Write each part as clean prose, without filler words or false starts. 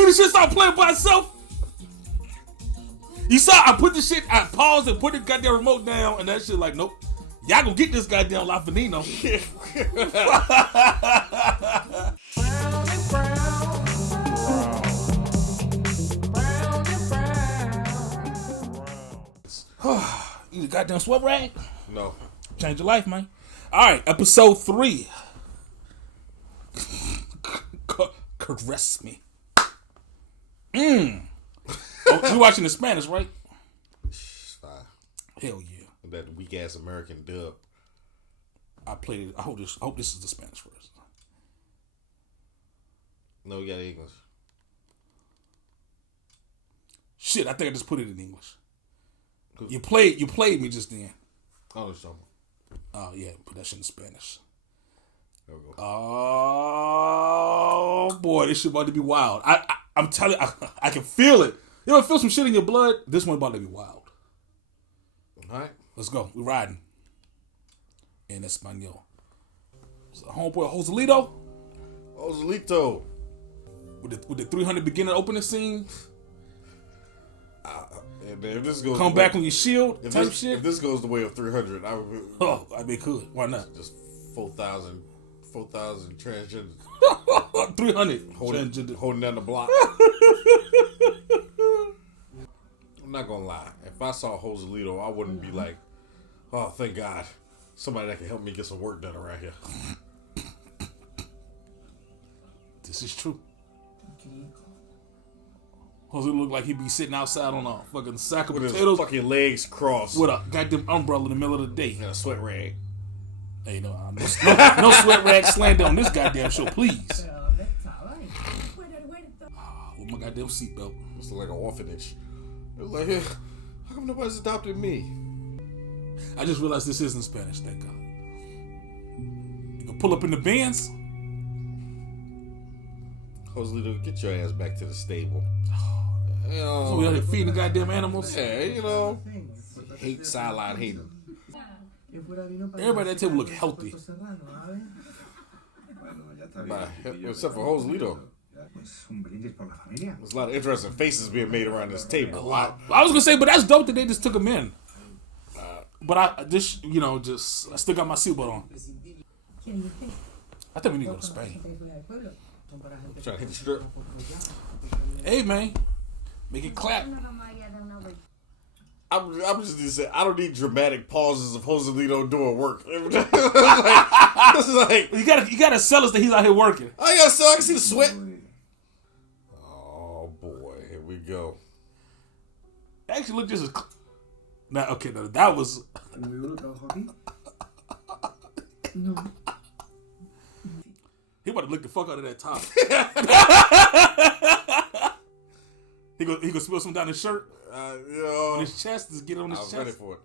see the shit start playing by itself? You saw I put the shit, I paused and put the goddamn remote down, and that shit like, nope. Y'all gonna get this goddamn La Veneno. You goddamn sweat rag? No. Change your life, man. Alright, episode 3. Caress me. Oh, you watching the Spanish, right? It's fine. Hell yeah. That weak ass American dub. I played it. I hope this is the Spanish first. No, we got English. Shit, I think I just put it in English. You played me just then. Oh, it's something. Oh yeah, put that shit in Spanish. There we go. Oh boy, this shit about to be wild. I'm telling you, I can feel it. You ever feel some shit in your blood? This one about to be wild. All right. Let's go. We riding. In Espanol. So homeboy Joselito. Joselito. With the 300 beginner opening scene. If this goes Come back on your shield type shit. If this goes the way of 300, I would. Oh, I mean, could. Why not? Just 4,000 transgenders. 300 holding down the block. I'm not gonna lie. If I saw Joselito, I wouldn't be like, oh, thank God, somebody that can help me get some work done around here. This is true. Jose look like he'd be sitting outside on a fucking sack of with potatoes. His fucking legs crossed. With a goddamn umbrella in the middle of the day. And a sweat rag. Hey, no sweat rag slander on this goddamn show, please. With my goddamn seatbelt. It's like an orphanage. It's like, how come nobody's adopted me? I just realized this isn't Spanish, thank God. You can pull up in the Benz. Joselito, get your ass back to the stable. You know, So we out here feeding the goddamn animals. Yeah, you know. Hate sideline hating. Everybody at that table look healthy. Except for Joselito. There's a lot of interesting faces being made around this table. A lot. I was gonna say, but that's dope that they just took him in. But I still got my seatbelt on. I think we need to go to Spain. I'm trying to hit the strip. Hey man, make it clap. I'm just gonna say I don't need dramatic pauses of Joselito doing work. It's like You gotta sell us that he's out here working. I gotta sell. I can see the sweat. Oh boy, here we go. Actually, look just as. Now, okay, no, that was. He about to lick the fuck out of that top. He go spill some down his shirt. On his chest, just get it on his chest. I was ready for it.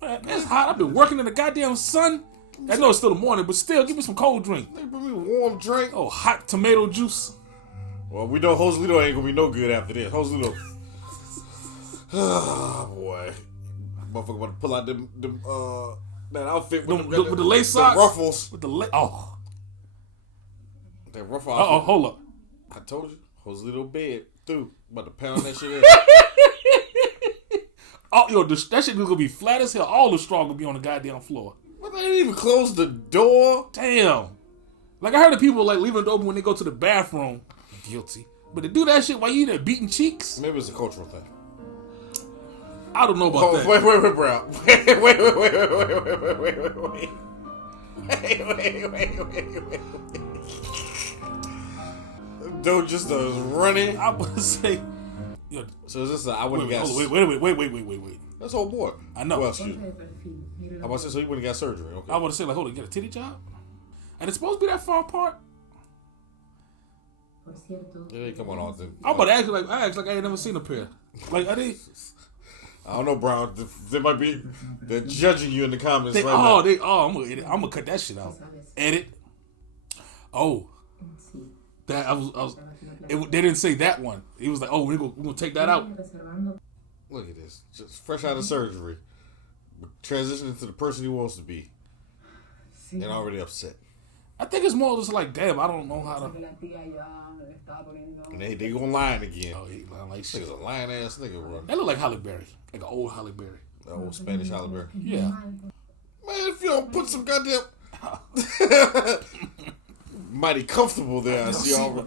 Man, it's hot. I've been working in the goddamn sun. I know it's still the morning, but still, give me some cold drink. They bring me a warm drink. Oh, hot tomato juice. Well, we know Joselito ain't gonna be no good after this. Joselito. Oh boy, motherfucker about to pull out that outfit with the lace socks, the ruffles, with the that ruffle. Oh, hold up! I told you, Joselito bed through. About to pound that shit in. Oh, yo, that shit is gonna be flat as hell. All the straw gonna be on the goddamn floor. But they didn't even close the door. Damn. Like I heard of people like leaving it open when they go to the bathroom. Guilty. But to do that shit while you there beating cheeks? Maybe it's a cultural thing. I don't know about that. Wait, bro. Wait. Dude just running. I would say. Yo, so is this I wouldn't guess. Wait. That's whole boy. I know. Well, excuse me. I was to say so you wouldn't got surgery. Okay. I would say like, hold on, get a titty job, and it's supposed to be that far apart. Yeah, come on, Austin. I'm about to act like I ain't never seen a pair. Like are they? I don't know, Brown. They might be. They're judging you in the comments. I'm gonna cut that shit out. Edit. Oh, that I was. They didn't say that one. It was like, oh, we're gonna take that out. Look at this. Just fresh out of surgery, transitioning to the person he wants to be, and already upset. I think it's more just like, damn, I don't know how to. And they gonna line again. Oh, he lying like shit. Nigga's a lying ass nigga, bro. That look like Halle Berry, like an old Halle Berry. That old Spanish Halle Berry. Yeah. Man, if you don't put some goddamn mighty comfortable there, I see all.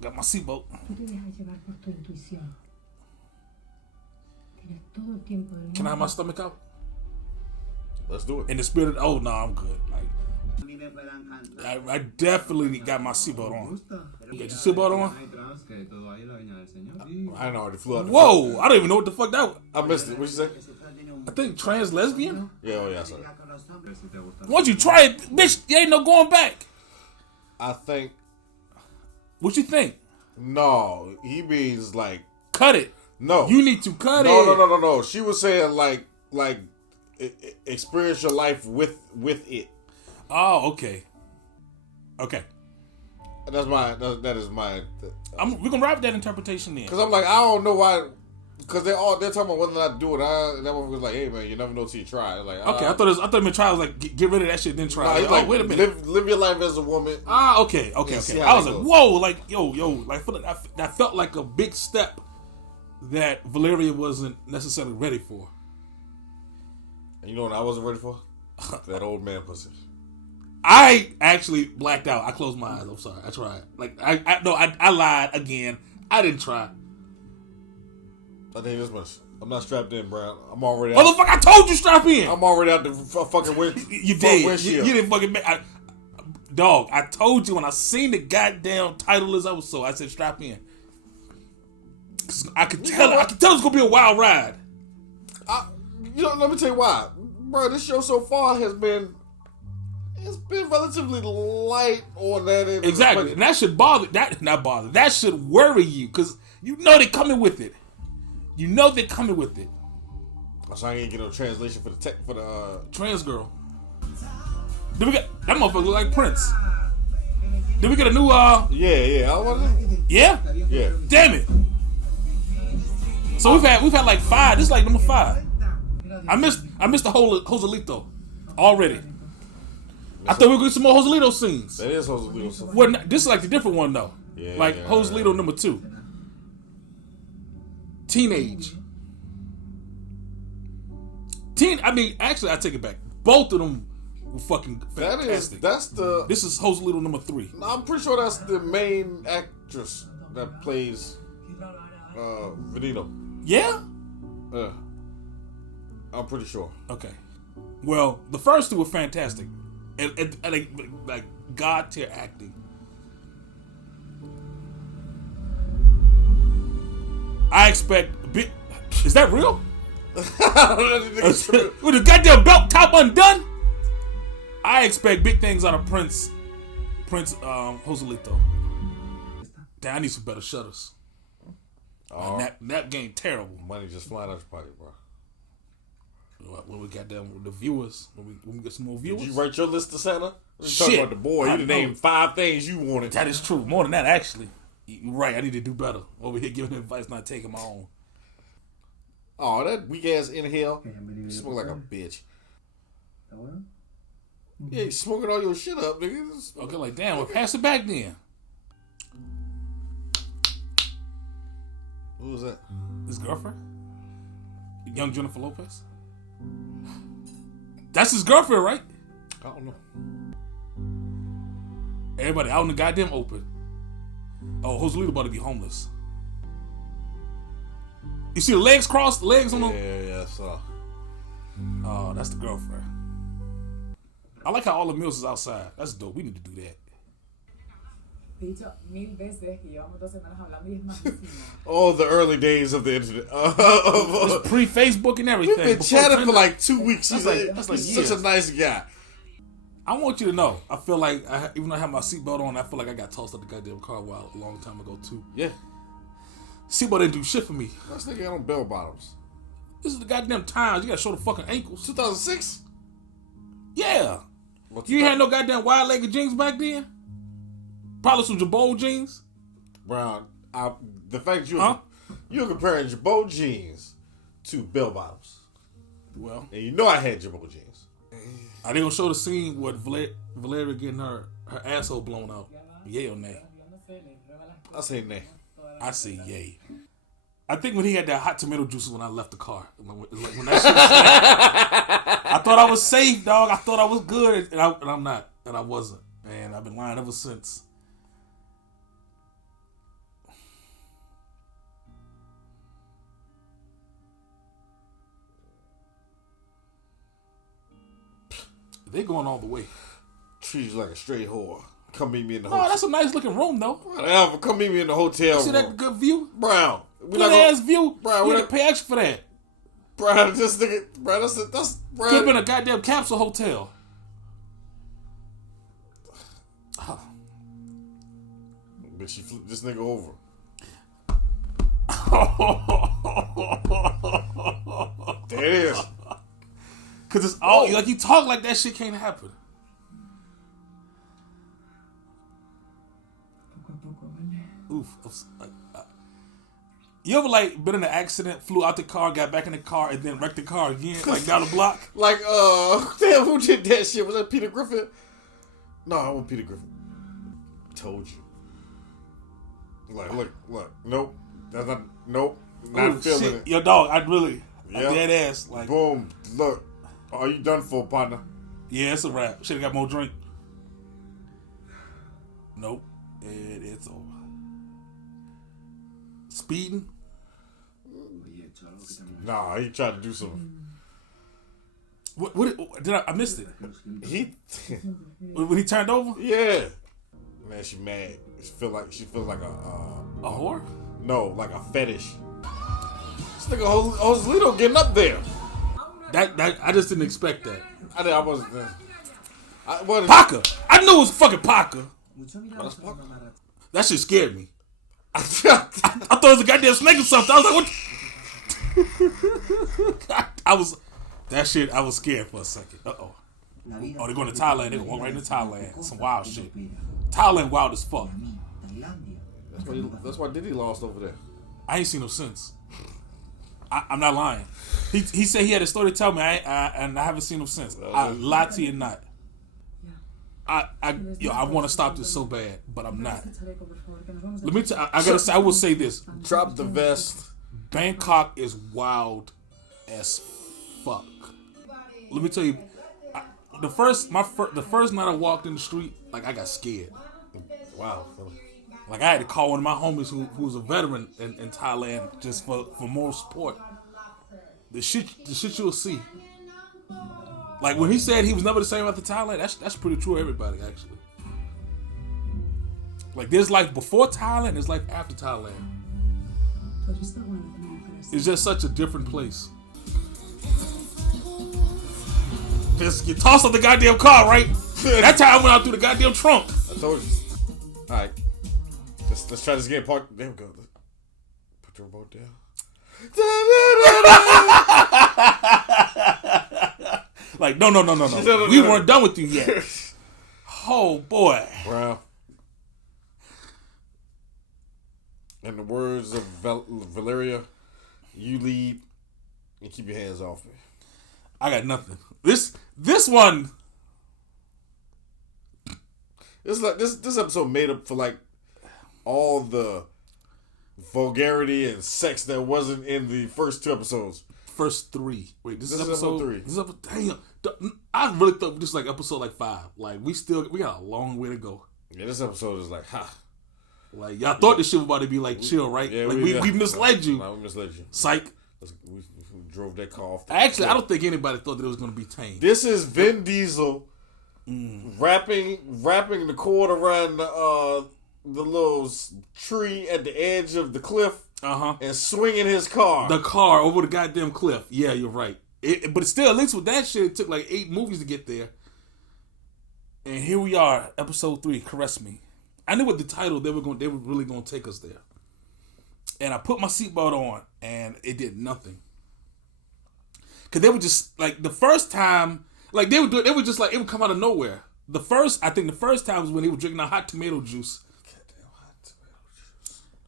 Got my seatbelt. Can I have my stomach out? Let's do it. In the spirit of, oh no, I'm good. Like, I definitely got my seatbelt on. You got your seatbelt on? I know, it flew out. Whoa, I don't even know what the fuck that was. I missed it. What'd you say? I think trans lesbian? Yeah, oh yeah, sorry. Once you try it, bitch, there ain't no going back. I think. What you think? No, he means like. Cut it. No. You need to cut it. No. She was saying like experience your life with it. Oh, okay. Okay. That is my. We're gonna wrap that interpretation in. Because I'm like, I don't know why. Because they're talking about whether or not to do it. And that one was like, hey man, you never know till you try. Like, okay, I thought it meant try was like get rid of that shit then try. Nah, like, wait a minute. Live your life as a woman. Okay. I was like, whoa, like yo, like that felt like a big step that Valeria wasn't necessarily ready for. And you know what I wasn't ready for? That old man pussy. I actually blacked out. I closed my eyes. I'm sorry. I tried. Like I lied again. I didn't try. I think this much. I'm not strapped in, bro. I'm already out. Motherfucker, I told you strap in. I'm already out the fucking windshield. You did. You didn't fucking dog, I told you when I seen the goddamn title as I said strap in. I could tell it's gonna be a wild ride. Let me tell you why. Bro, this show so far has been relatively light on that. Exactly. And that should that should worry you, because you know they're coming with it. You know they're coming with it. So I ain't get no translation for the trans girl. Did we get that motherfucker look like Prince? Did we get a new Yeah. Damn it. So we've had like 5. This is like number 5. I missed the whole Joselito already. I thought we were going to get some more Joselito scenes. That is Joselito scenes. Well, this is like the different one though. Yeah. Joselito number 2. Teenage. Actually, I take it back. Both of them were fucking fantastic. This is Joselito number 3. I'm pretty sure that's the main actress that plays Veneno. Yeah? I'm pretty sure. Okay. Well, the first 2 were fantastic. And like God tier acting. I expect is that real? With the goddamn belt top undone? I expect big things out of Prince Joselito. Damn, I need some better shutters. That game terrible. Money just flying out your pocket, bro. When we got them with the viewers, when we get some more viewers. Did you write your list to Santa? Shit. Talking about the boy. You named 5 things you wanted. That is true. More than that, actually. You're right. I need to do better. Over here giving advice, not taking my own. Oh, that weak ass inhale. You smoke like a bitch. Yeah, you smoking all your shit up, nigga. Okay, like damn. Well, pass it back then. Who was that? His girlfriend, young Jennifer Lopez. That's his girlfriend, right? I don't know. Everybody out in the goddamn open. Oh, Joselito about to be homeless. You see the legs crossed? Legs on them? Yeah, I saw. Oh, that's the girlfriend. I like how all the meals is outside. That's dope. We need to do that. Oh, the early days of the internet. It's pre-Facebook and everything. We've been chatting for like 2 weeks. He's such a nice guy. I want you to know, I feel like, even though I have my seatbelt on, I feel like I got tossed out the goddamn car a long time ago, too. Yeah. Seatbelt didn't do shit for me. This nigga got on bell bottoms. This is the goddamn times. You gotta show the fucking ankles. 2006? Yeah. You had no goddamn wide-legged jeans back then? Probably some Jabot jeans? Brown, the fact you're comparing Jabot jeans to bell bottoms. Well. And you know I had Jabot jeans. Are they gonna show the scene with Valeria getting her asshole blown out? Yay or nay? I say nay. I say yay. I think when he had that hot tomato juice is when I left the car. Like when that shit was I thought I was safe, dog. I thought I was good, and I'm not, and I wasn't. And I've been lying ever since. They going all the way. Treats like a straight whore. Come meet me in the hotel. Oh, that's a nice looking room, though. Whatever. Come meet me in the hotel room. See that good view? Brown. Good ass view. Brown, we gotta pay extra for that. Brown, this nigga. Brown, that's Brown. Could have been a goddamn capsule hotel. But she flipped this nigga over. There it is. Cause it's all like you talk like that shit can't happen. Oof. You ever like been in an accident, flew out the car, got back in the car, and then wrecked the car again, like down the block? Like damn, who did that shit? Was that Peter Griffin? No, I wasn't Peter Griffin. Told you. Like, look, nope. That's not, nope. Not feeling shit. it. Your dog, I dead ass. Like, boom, look. Are you done for, partner? Yeah, it's a wrap. Should've got more drink. Nope. It's over. Speeding? Nah, he tried to do something. What did I missed it? When he turned over? Yeah. Man, she mad. She feels like a whore? No, like a fetish. This nigga Joselito getting up there. That I just didn't expect that. I wasn't. Parker. I knew it was fucking Parker. That's Parker. That shit scared me. I thought it was a goddamn snake or something. I was like, what? I was scared for a second. Oh, they're going to Thailand. They're going to walk right into Thailand. Some wild shit. Thailand wild as fuck. That's why Diddy lost over there. I ain't seen him since. I'm not lying. He said he had a story to tell me, and I haven't seen him since. I lied to you not. I want to stop this so bad, but I'm not. Let me I will say this. Drop the vest. Bangkok is wild as fuck. Let me tell you, the first night I walked in the street, like I got scared. Wow. Like I had to call one of my homies who's a veteran in Thailand just for more support. The shit you'll see. Like when he said he was never the same after Thailand, that's pretty true of everybody actually. Like there's life before Thailand, there's life after Thailand. It's just such a different place. Just you toss up the goddamn car, right? That time I went out through the goddamn trunk. I told you. Alright. Let's try this again. There we go. Put your remote down. Like, no. We weren't done with you yet. Oh, boy. Bro. In the words of Valeria, you lead and keep your hands off me. I got nothing. This one. It's like this episode made up for like all the vulgarity and sex that wasn't in the first two episodes. First three. Wait, this is episode 3. This is damn. I really thought this was like episode like 5. Like we got a long way to go. Yeah, this episode is like, ha. Like y'all thought this shit was about to be like chill, right? Yeah, like we misled you. No, we misled you. Psych. We drove that car off. Actually, I don't think anybody thought that it was going to be tame. This is Vin Diesel wrapping the cord around the little tree at the edge of the cliff. And swinging his car. The car over the goddamn cliff. Yeah, you're right. But still, at least with that shit, it took like 8 movies to get there. And here we are, episode 3, Caress Me. I knew with the title they were really gonna take us there. And I put my seatbelt on, and it did nothing. Cause they were just like the first time, like they would do it. It was just like it would come out of nowhere. I think the first time was when they were drinking a hot tomato juice.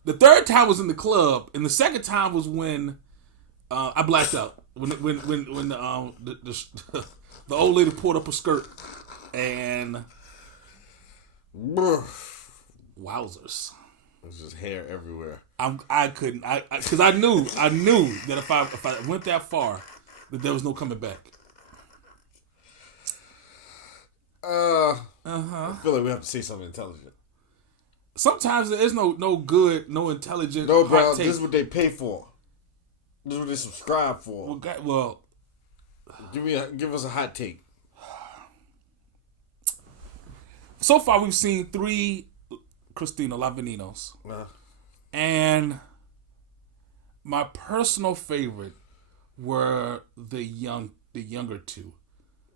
The third time was in the club, and the second time was when I blacked out. When the The old lady pulled up her skirt, and wowzers. There's just hair everywhere. Because I knew that if I went that far, that there was no coming back. I feel like we have to say something intelligent. Sometimes there is no good, no intelligent. No, bro. This is what they pay for. This is what they subscribe for. Well, give us a hot take. So far, we've seen 3 Christina Lavenenos. And my personal favorite were the younger 2.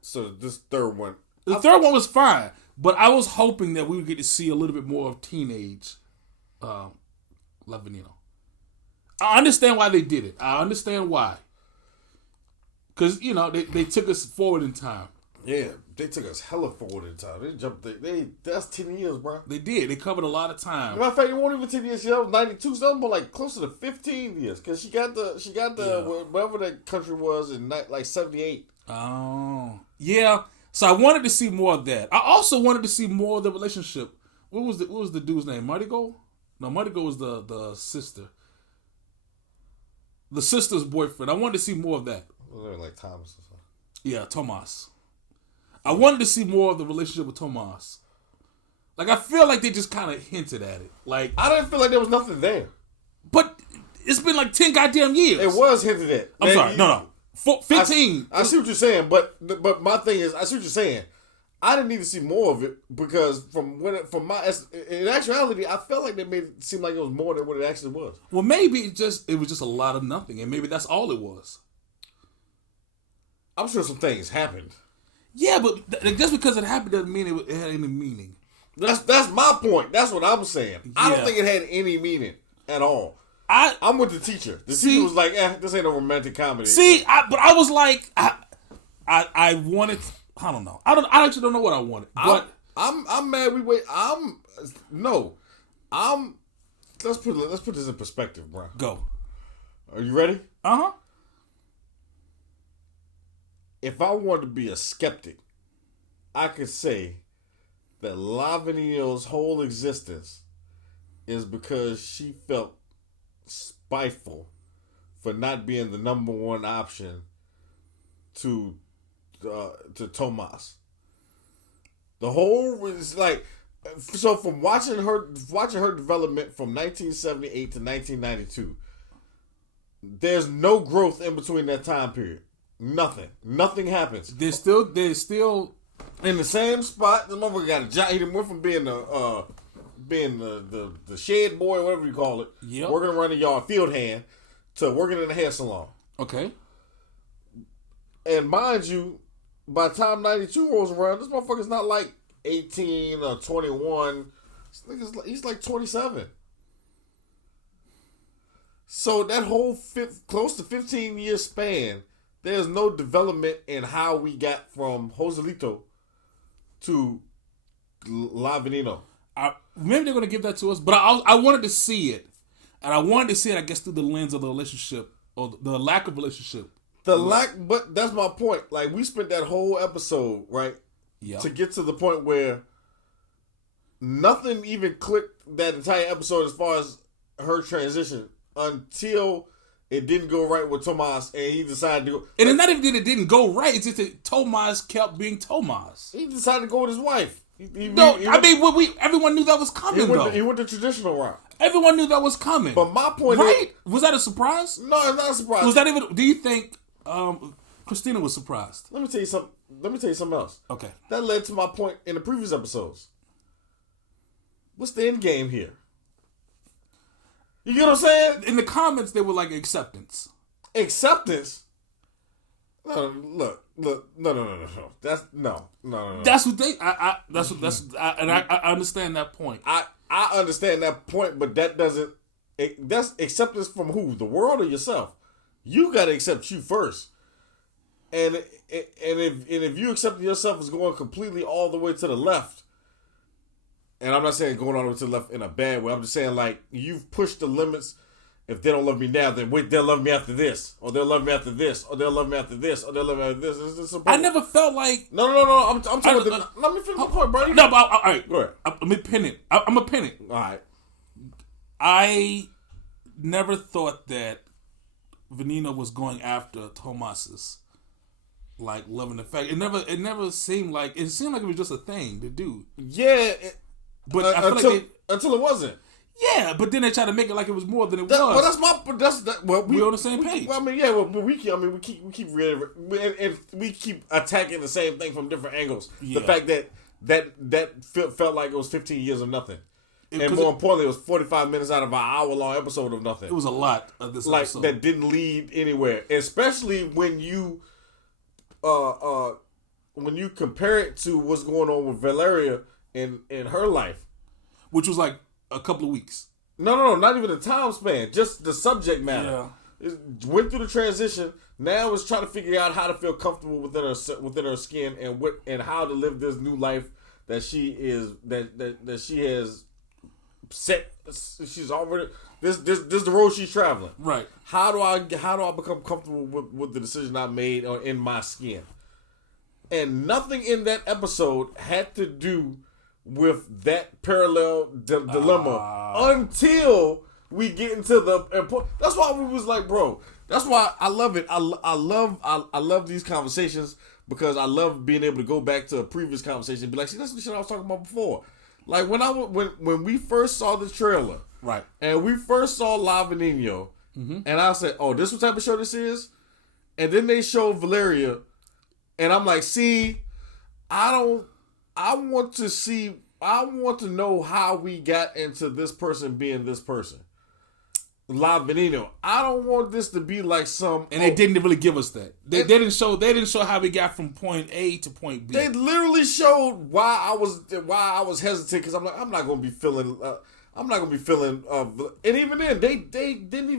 So this third one. The third one was fine, but I was hoping that we would get to see a little bit more of teenage Lavenino. I understand why they did it. I understand why. Because, they took us forward in time. Yeah, they took us hella forward in time. They jumped. That's 10 years, bro. They did. They covered a lot of time. Matter of fact, it wasn't even 10 years. That was 92. So that was more like closer to 15 years. Because she got the whatever that country was in like 78. Oh, yeah. So I wanted to see more of that. I also wanted to see more of the relationship. What was the dude's name? Mardigo? No, Mardigo was the sister. The sister's boyfriend. I wanted to see more of that. Like Thomas or something. Yeah, Tomas. I wanted to see more of the relationship with Tomas. Like, I feel like they just kind of hinted at it. Like, I didn't feel like there was nothing there. But it's been like 10 goddamn years. It was hinted at. I'm sorry. No. 15. I see what you're saying, but my thing is, I see what you're saying. I didn't need to see more of it because in actuality, I felt like they made it seem like it was more than what it actually was. Well, maybe it was just a lot of nothing, and maybe that's all it was. I'm sure some things happened. Yeah, but just because it happened doesn't mean it had any meaning. That's my point. That's what I'm saying. Yeah. I don't think it had any meaning at all. I'm with the teacher. The teacher was like, this ain't a romantic comedy. But I was like, I wanted, I don't know. I actually don't know what I wanted. But I'm mad we wait. Let's put this in perspective, bro. Go. Are you ready? Uh-huh. If I wanted to be a skeptic, I could say that Lavenio's whole existence is because she felt spiteful for not being the number one option to Tomas. The whole is like, so from watching her development from 1978 to 1992, there's no growth in between that time period. Nothing happens. They're still in the same spot. The motherfucker got a job. He went from being the shed boy, whatever you call it, working around the yard, field hand, to working in a hair salon. Okay. And mind you, by the time 92 rolls around, this motherfucker's not like 18 or 21. He's like 27. So that whole close to 15-year span, there's no development in how we got from Joselito to La Veneno. Maybe they're going to give that to us, but I wanted to see it. And I wanted to see it, I guess, through the lens of the relationship, or the lack of relationship. But that's my point. Like, we spent that whole episode, right? Yeah. To get to the point where nothing even clicked that entire episode as far as her transition until it didn't go right with Tomas, and he decided to go. And it's not even that it didn't go right. It's just that Tomas kept being Tomas. He decided to go with his wife. Everyone knew that was coming, He went the traditional route. Everyone knew that was coming. But my point is... Was that a surprise? No, it's not a surprise. Do you think Christina was surprised? Let me tell you something else. Okay. That led to my point in the previous episodes. What's the end game here? You get what I'm saying? In the comments, they were like acceptance. Acceptance? No, look. No. That's no. That's what they. I understand that point. I understand that point, but that doesn't. That's acceptance from who? The world or yourself? You got to accept you first. And if you accept yourself as going completely all the way to the left, and I'm not saying going all the way to the left in a bad way. I'm just saying, like, you've pushed the limits if they don't love me now, then wait, they'll love me after this, or they'll love me after this, or they'll love me after this, or they'll love me after this. I never felt like no. I'm talking about let me finish my point, bro. No, but all right, go ahead. Let me pin it. I'm gonna pin it. All right. I never thought that Veneno was going after Tomas's like love and affection. It never seemed like it was just a thing to do. Yeah, but I feel until it wasn't. Yeah, but then they tried to make it like it was more than it was. Well, we're on the same page. I mean, yeah, we keep attacking the same thing from different angles. Yeah. The fact that felt like it was 15 years of nothing. And more importantly, it was 45 minutes out of an hour-long episode of nothing. It was a lot of this episode. That didn't lead anywhere. Especially when you compare it to what's going on with Valeria in her life. Which was like a couple of weeks. No, not even the time span. Just the subject matter. Yeah. It went through the transition. Now it's trying to figure out how to feel comfortable within her skin and how to live this new life that she has set. She's already this is the road she's traveling. Right. How do I become comfortable with the decision I made in my skin? And nothing in that episode had to do with that parallel dilemma until we get into the. That's why we was like, bro. That's why I love it. I love these conversations because I love being able to go back to a previous conversation and be like, see, that's the shit I was talking about before. Like when we first saw the trailer, right, and we first saw La Veneno, and I said, oh, this what type of show this is, and then they showed Valeria, and I'm like, see, I want to know how we got into this person being this person. La Veneno. I don't want this to be like some. And they didn't really give us that. They didn't show how we got from point A to point B. They literally showed why I was hesitant because I'm like, I'm not gonna be feeling. And even then, they didn't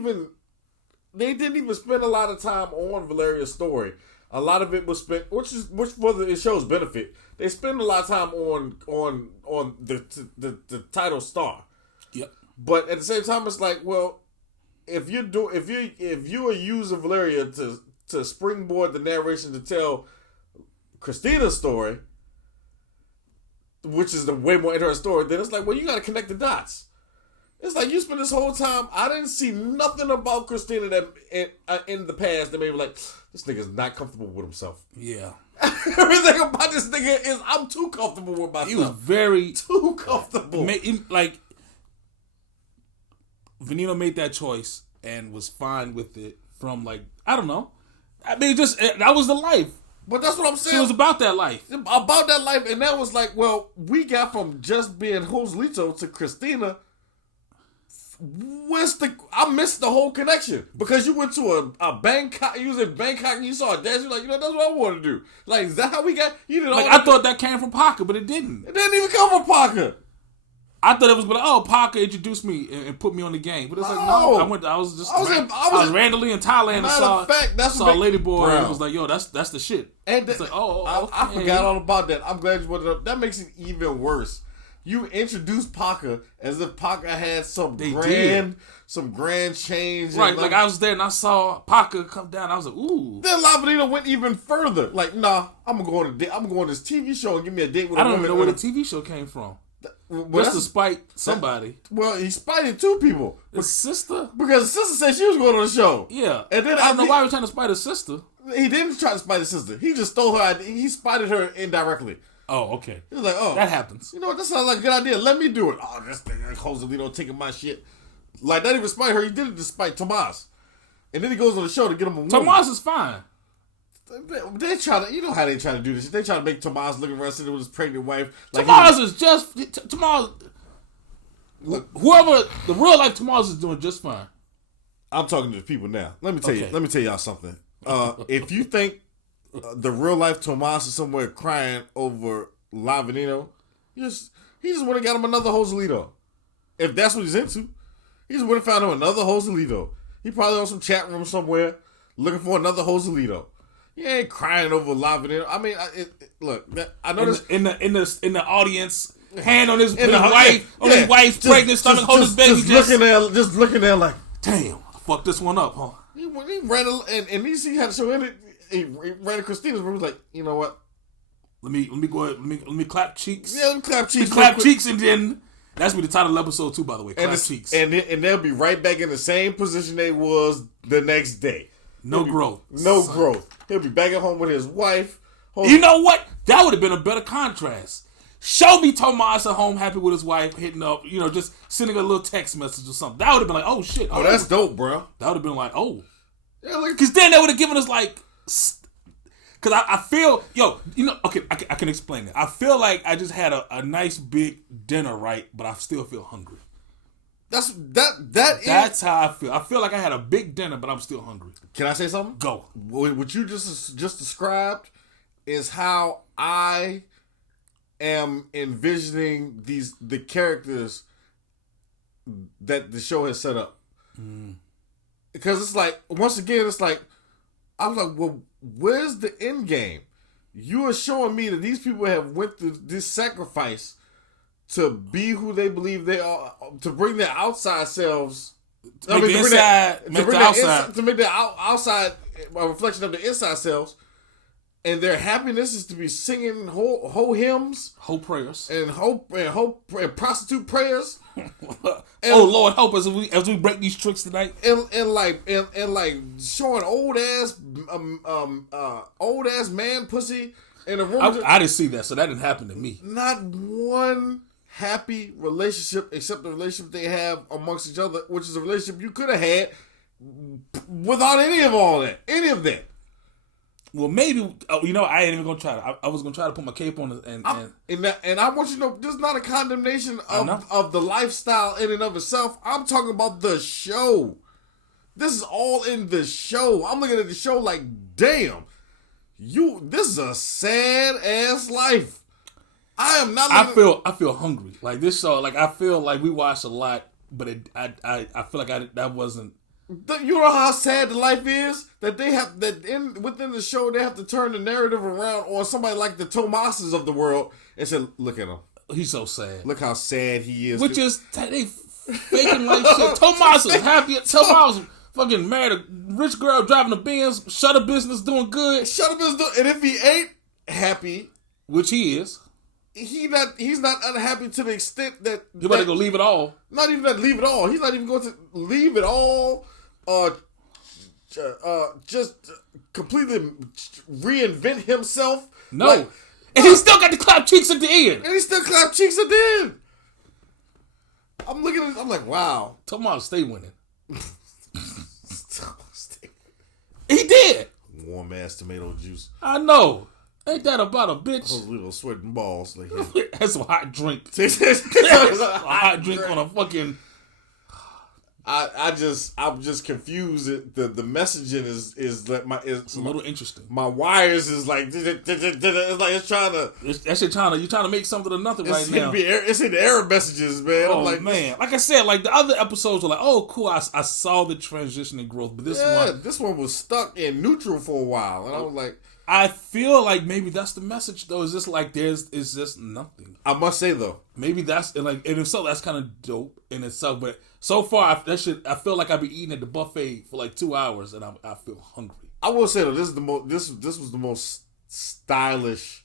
even spend a lot of time on Valeria's story. A lot of it was spent, which for the show's benefit, they spend a lot of time on the title star. Yep. But at the same time, it's like, well, if you are using Valeria to springboard the narration to tell Christina's story, which is the way more interesting story, then it's like, well, you got to connect the dots. It's like you spent this whole time. I didn't see nothing about Christina that in the past that made me like, this nigga's not comfortable with himself. Yeah. Everything about this nigga is I'm too comfortable with myself. He was very too comfortable. Like Veneno made that choice and was fine with it from like I don't know. I mean, that was the life. But that's what I'm saying. She was about that life. About that life, and that was like, well, we got from just being Joselito to Christina. I missed the whole connection because you went to a Bangkok. You was in Bangkok and you saw a dance. You're like, that's what I want to do. Like, is that how we got? You did. I thought that came from Parker, but it didn't. It didn't even come from Parker. I thought it was like, Parker introduced me and put me on the game, but it's like no. I was randomly in Thailand and saw Ladyboy and it was like, yo, that's the shit. And it's like, I forgot all about that. I'm glad you brought it up. That makes it even worse. You introduced Parker as if Parker had some grand change. Right, like I was there and I saw Parker come down. I was like, ooh. Then La Veneno went even further. Like, nah, I'm gonna go on this TV show and give me a date with a woman. I don't even know where the TV show came from. Just to spite somebody. Well, he spited two people. His sister? Because his sister said she was going on the show. Yeah. And then I don't know why he was trying to spite his sister. He didn't try to spite his sister. He just stole her idea. He spited her indirectly. Oh, okay. He was like, oh. That happens. You know what? That sounds like a good idea. Let me do it. Oh, this thing, Joselito taking my shit. Like, not even spite her. He did it to spite Tomas. And then he goes on the show to get him a woman. Tomas is fine. They try to, you know how they try to do this. They try to make Tomas look around sitting with his pregnant wife. Like Tomas is just Tomas. Look, whoever the real life Tomas is doing just fine. I'm talking to the people now. Let me tell you. Let me tell y'all something. If you think the real life Tomas is somewhere crying over La Veneno, he just would have got him another Joselito. If that's what he's into, he just would have found him another Joselito. He probably on some chat room somewhere looking for another Joselito. He ain't crying over La Veneno. I mean, look, I know this in the audience, hand on his wife's pregnant stomach, hold his baby, just looking there like, Damn, fuck this one up, huh? He ran and he had to show him. He ran to Christina's room. He was like, you know what? Let me go ahead. Let me clap cheeks. Yeah, let me clap cheeks. Clap cheeks, and then that's be the title of episode 2, by the way. Clap cheeks, and they'll be right back in the same position they was the next day. No growth. He'll be back at home with his wife. You know what? That would have been a better contrast. Show me Tomas at home happy with his wife, hitting up, just sending a little text message or something. That would have been like, oh shit. Oh, that's dope, bro. That would have been like, oh. Yeah, because then they would have given us like, because I feel, okay, I can explain it. I feel like I just had a nice big dinner, right? But I still feel hungry. That's how I feel. I feel like I had a big dinner, but I'm still hungry. Can I say something? Go. What you just described is how I am envisioning the characters that the show has set up. Because it's like, once again, it's like, I was like, well, where's the end game? You are showing me that these people have went through this sacrifice to be who they believe they are, to bring their outside selves, to make their outside a reflection of the inside selves. And their happiness is to be singing whole hymns, whole prayers, and prostitute prayers. Oh Lord, help us as we break these tricks tonight. And like showing old ass man pussy in a room. I didn't see that, so that didn't happen to me. Not one happy relationship except the relationship they have amongst each other, which is a relationship you could have had without any of that. Well, maybe I ain't even gonna try. I was gonna try to put my cape on and I want you to know this is not a condemnation of the lifestyle in and of itself. I'm talking about the show. This is all in the show. I'm looking at the show like, damn, this is a sad ass life. I am not. I feel hungry. Like this show. Like I feel like we watched a lot, but I feel like that wasn't. You know how sad the life is that they have within the show they have to turn the narrative around on somebody like the Tomases of the world and say, look at him. He's so sad. Look how sad he is. Which is they faking like shit. Tomas is happy. Tomas fucking married a rich girl driving a Benz. Shutter business doing good. And if he ain't happy, which he is. He's not unhappy to the extent that you better go leave it all. Not even that leave it all. He's not even going to leave it all. Just completely reinvent himself. No, and he still got the clap cheeks at the end. I'm looking at it. I'm like, wow. Tomas stay winning. He did. Warm ass tomato juice. I know. Ain't that about a bitch? Those little sweating balls. Like, that's a hot drink. That's a hot drink on a fucking. I'm just confused. The messaging is that it's a little interesting. My wires is like it's trying to. That shit you're trying to make something of nothing right now. It's in the error messages, man. Oh I'm like, man, like I said, like the other episodes were like, oh cool, I saw the transition and growth, but this one was stuck in neutral for a while, and I was like. I feel like maybe that's the message though. Is just like is just nothing. I must say though, maybe that's and if so, that's kind of dope in itself. But so far, I feel like I've been eating at the buffet for like 2 hours, and I feel hungry. I will say though, this was the most stylish,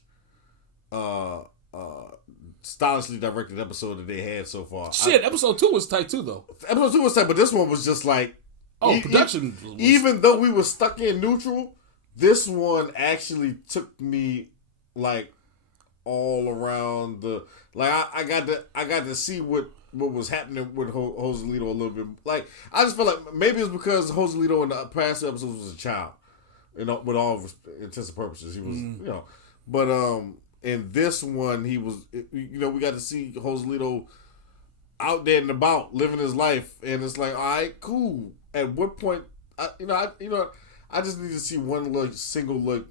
stylishly directed episode that they had so far. Shit, episode 2 was tight too though. Episode 2 was tight, but this one was just like production. Even though we were stuck in neutral. This one actually took me like all around the I got to see what was happening with Joselito a little bit. Like I just feel like maybe it's because Joselito in the past episodes was a child, with all intents and purposes he was but in this one he was we got to see Joselito out there and about living his life, and it's like, all right, cool. At what point I just need to see one single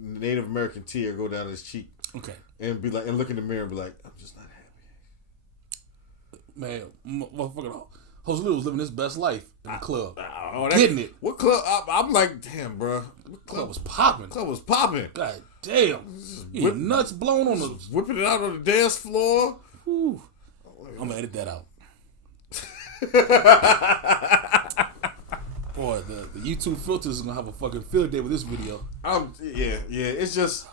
Native American tear go down his cheek. Okay. And be like, and look in the mirror and be like, I'm just not happy. Man, motherfucker, Joselito was living his best life in the club. Getting it. What club? I'm like, damn, bro. What club was popping? God damn. Nuts blown on the... Whipping it out on the dance floor. Whew. I'm going to edit that out. Boy, the YouTube filters is gonna have a fucking field day with this video. Yeah. It's just,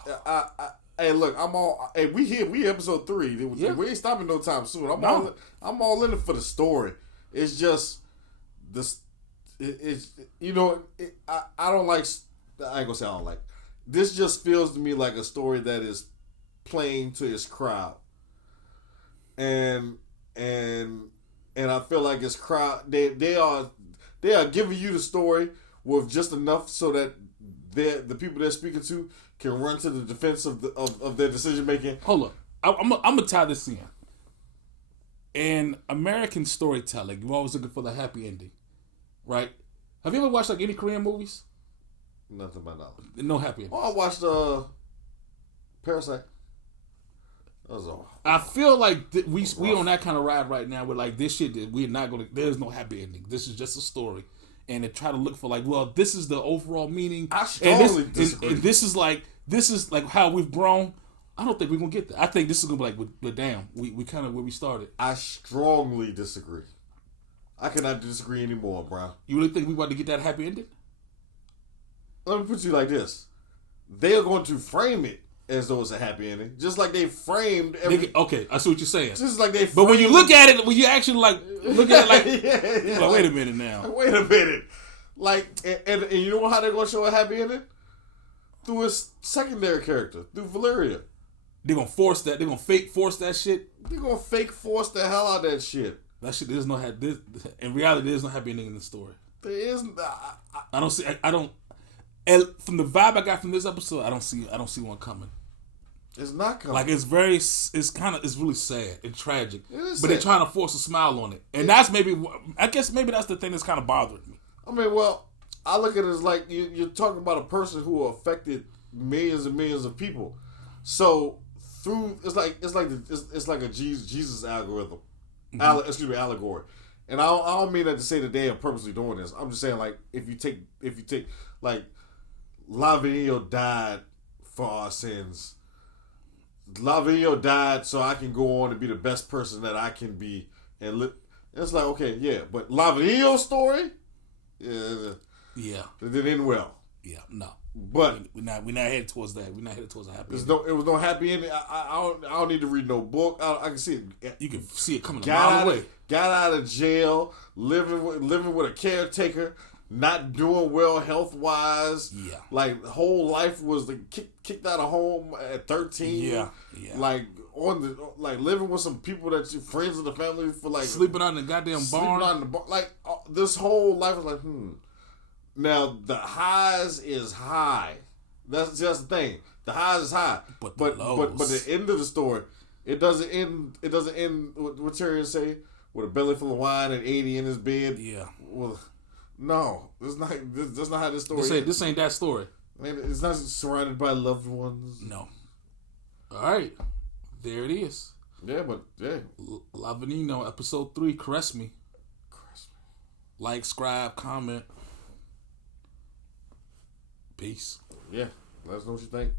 hey, look, I'm all. Hey, we episode 3. Yeah. We ain't stopping no time soon. I'm all in it for the story. It's just this. It's I don't like. I ain't gonna say I don't like. This just feels to me like a story that is playing to its crowd, and I feel like its crowd they are giving you the story with just enough so that the people they're speaking to can run to the defense of their decision making. Hold up, I'm gonna tie this in. In American storytelling, you're always looking for the happy ending, right? Have you ever watched like any Korean movies? Nothing by knowledge. No happy ending. Oh, I watched Parasite. That was all. I feel like we on that kind of ride right now. We're like, this shit that we're not gonna. There's no happy ending. This is just a story, and they try to look for like, well, this is the overall meaning. I strongly disagree. And this is like how we've grown. I don't think we're gonna get there. I think this is gonna be like, well, damn, we kind of where we started. I strongly disagree. I cannot disagree anymore, bro. You really think we about to get that happy ending? Let me put you like this: they are going to frame it as though it's a happy ending, just like they framed. Okay, I see what you're saying. Just like they. But when you look at it, when you actually like look at it, like, yeah, well, wait a minute now. Wait a minute, like, and you know how they're going to show a happy ending? Through his secondary character, through Valeria. They're gonna force that. They're gonna fake force that shit. They're gonna fake force the hell out of that shit. That shit. There's no in reality. There's no happy ending in the story. There isn't. I don't see. I don't. And from the vibe I got from this episode, I don't see one coming. It's not coming. Like it's really sad and tragic. But they're trying to force a smile on it, and that's maybe. I guess maybe that's the thing that's kind of bothering me. I mean, well, I look at it as like you're talking about a person who affected millions and millions of people. So through it's like a Jesus algorithm, allegory. And I don't mean that to say that they are purposely doing this. I'm just saying like if you take like Lavinio died for our sins. Lavinio died so I can go on and be the best person that I can be and it's like okay, yeah, but Lavinio's story, yeah, it didn't end well. Yeah, no. But we're not headed towards that. We're not headed towards a happy ending. It was no happy ending. I don't need to read no book. I can see it. You can see it coming a mile away. Got out of jail, living with a caretaker, not doing well health wise. Yeah, like whole life was kicked out of home at 13. Yeah. Like living with some people that you friends of the family for like sleeping out in the goddamn barn. Like this whole life was like Now the highs is high. That's just the thing. The highs is high, but the end of the story, it doesn't end. It doesn't end. What Tyrion say with a belly full of wine and 80 in his bed. Yeah. Well, no, that's not how this story. This ain't that story. Man, it's not surrounded by loved ones. No. All right, there it is. Yeah, but yeah. Lavinino, episode 3. Caress me. Like, subscribe, comment. Peace. Yeah. Let us know what you think.